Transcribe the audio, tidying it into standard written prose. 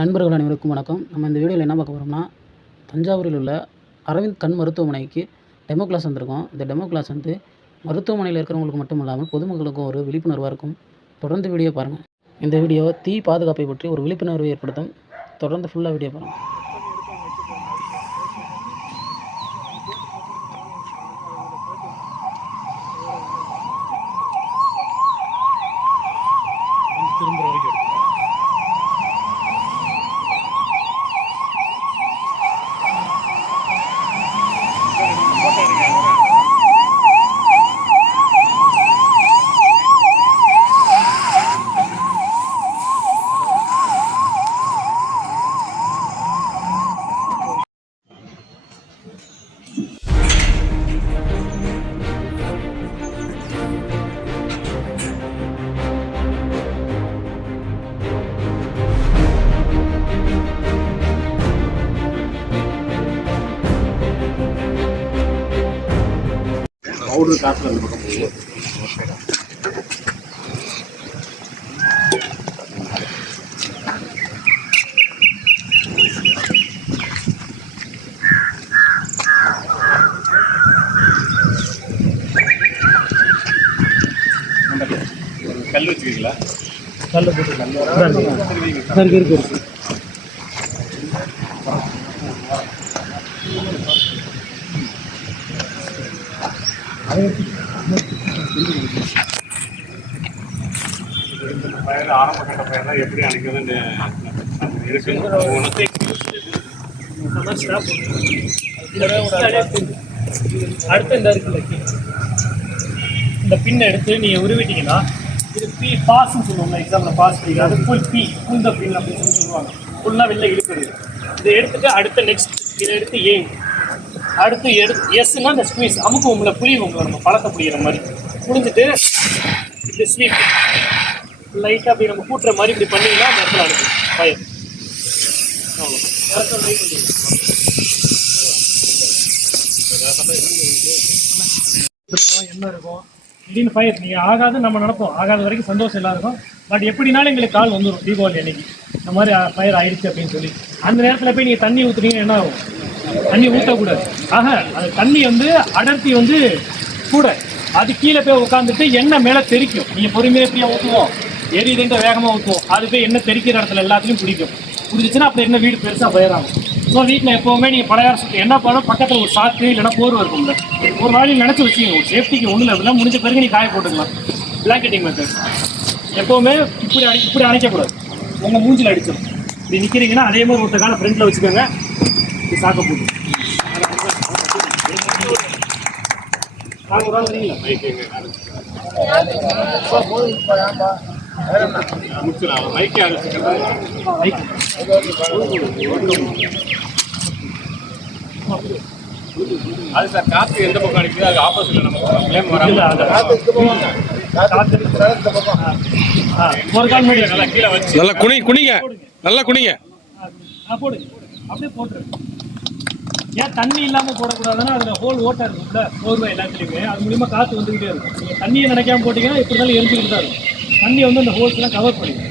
நண்பர்கள் அனைவருக்கும் வணக்கம். நம்ம இந்த வீடியோவில் என்ன பார்க்க போகிறோம்னா, தஞ்சாவூரில் உள்ள அரவிந்த் கண் மருத்துவமனைக்கு டெமோ கிளாஸ் வந்திருக்கோம். இந்த டெமோ கிளாஸ் வந்து மருத்துவமனையில் இருக்கிறவங்களுக்கு மட்டும் இல்லாமல் பொதுமக்களுக்கும் ஒரு விழிப்புணர்வாக இருக்கும். தொடர்ந்து வீடியோ பாருங்கள். இந்த வீடியோ தீ பாதுகாப்பை பற்றி ஒரு விழிப்புணர்வை ஏற்படுத்தும். தொடர்ந்து ஃபுல்லாக வீடியோ பாருங்கள். பவுடர் காசுல அந்த பக்கம் போகுது. கல் வச்சுக்கீங்களா? கல் போட்டு இருக்கு. பயிர் ஆரம்ப கட்ட பயிரெல்லாம் எப்படி அணைக்கிறது அடுத்து இந்த இருக்குல்ல இந்த பின்னை எடுத்து நீங்கள் உருவிட்டீங்கன்னா இது பி பாஸ்ன்னு சொல்லுவாங்க. எக்ஸாம்பிள் பாஸ் அது ஃபுல் பி இந்த பின் அப்படின்னு சொல்லுவாங்க. ஃபுல்லாக வெளில இழுக்கிறது. இதை எடுத்துட்டு அடுத்த நெக்ஸ்ட் இதை எடுத்து ஏ அடுத்து எஸ்ன்னா இந்த ஸ்குவீஸ் அமுக்கு உங்களை புரியும். உங்களை நம்ம பழத்தை புரிகிற மாதிரி புரிஞ்சுட்டு இப்படி ஸ்வீப் லைட்டாக அப்படி நம்ம கூட்டுற மாதிரி இப்படி பண்ணிங்கன்னா அந்த இடத்துல அனுப்பும் பயிர். என்ன இருக்கும் திடீர்னு ஃபயர் நீங்கள் ஆகாது நம்ம நடப்போம். ஆகாத வரைக்கும் சந்தோஷம் எல்லாம் இருக்கும். பட் எப்படினாலும் எங்களுக்கு கால் வந்துடும் தீபாவளி அன்னைக்கு இந்த மாதிரி ஃபயர் ஆயிடுச்சு அப்படின்னு சொல்லி. அந்த நேரத்தில் போய் நீங்கள் தண்ணி ஊற்றுனீங்கன்னா என்ன ஆகும்? தண்ணி ஊற்றக்கூடாது. அது தண்ணி வந்து அடர்த்தி வந்து கூட அது கீழே போய் உட்காந்துட்டு எண்ணெய் மேலே தெரிக்கும். நீங்கள் பொறுமையாக எப்படியாக ஊற்றுவோம் எரியுதுன்ற வேகமாக ஊற்றுவோம். அது போய் எண்ணெய் தெரிக்கிற இடத்துல எல்லாத்துலையும் பிடிக்கும். பிடிச்சிச்சுன்னா அப்புறம் என்ன வீடு பெருசாக பயிராகும். ஸோ வீட்டில் எப்போவுமே நீங்கள் பழையார சுற்றி என்ன பண்ணணும், பக்கத்தில் ஒரு சாக்கு இல்லைன்னா போர்வை இருக்கும்ல, ஒரு வாளியில் நினச்சி வச்சுக்கோங்க. ஒரு சேஃப்டிக்கு ஒன்றும் இல்லை, முடிஞ்ச பிறகு நீ காய போட்டுக்கலாம். பிளாங்கெட்டிங் மெத்தட் எப்போவுமே இப்படி அணைக்கக்கூடாது. உங்கள் மூஞ்சில் அடிச்சிடும். இப்படி நிற்கிறீங்கன்னா அதே மாதிரி ஒருத்த காலம் ஃப்ரெண்டில் வச்சுக்கோங்க. இப்படி சாக்க போட்டு ஒரு ஆள் வரீங்களா? அது சார் காற்று எந்த பக்கம் அடிக்குது அது ஆப்போசிட்ல நம்ம ஒரு கால் மீடியா நல்லா கீழே வச்சு நல்லா குனிங்க நல்லா குனிங்க போடுங்க. அப்படியே போட்டுரு. ஏன் தண்ணி இல்லாமல் போடக்கூடாதுன்னா அதில் ஹோல் ஓட்டை இருக்கும்ல போர்வை எல்லாத்துலேயுமே அது மூலிமா காற்று வந்துக்கிட்டே இருக்கும். நீங்கள் தண்ணியை நினைக்காம போட்டிங்கன்னா இப்படி இருந்தாலும் எரிஞ்சுக்கிட்டு தான் இருக்கும். தண்ணி வந்து அந்த ஹோல்ஸ்லாம் கவர் பண்ணிடும்.